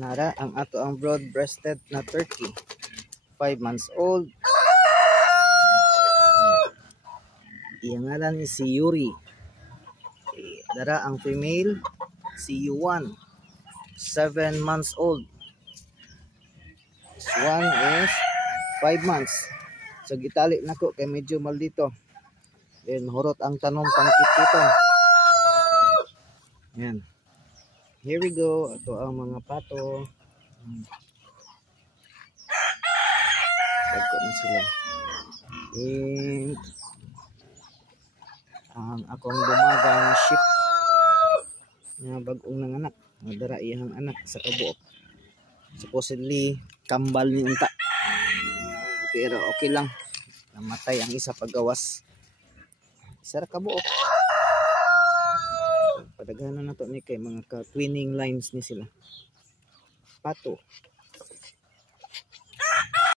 Nara ang ato ang broad-breasted na turkey. 5 months old. Iyang ngalan ni si Yuri. Dara ang female si U1. 7 months old. This one is 5 months. So gitali nako kay medyo maldito. Then hurot ang tanong pangkit-kiton. Yan. Here we go. Ito ang mga pato. Pagko na sila. And ang akong dumagang sheep na bagong nanganak. Madara iyang anak sa kabuok. Supposedly kambal ni unta. Pero okay lang. Namatay ang isa pagawas. Isa ra kabuok. Padaghanan na to ni kay mga twinning lines ni sila. Pato.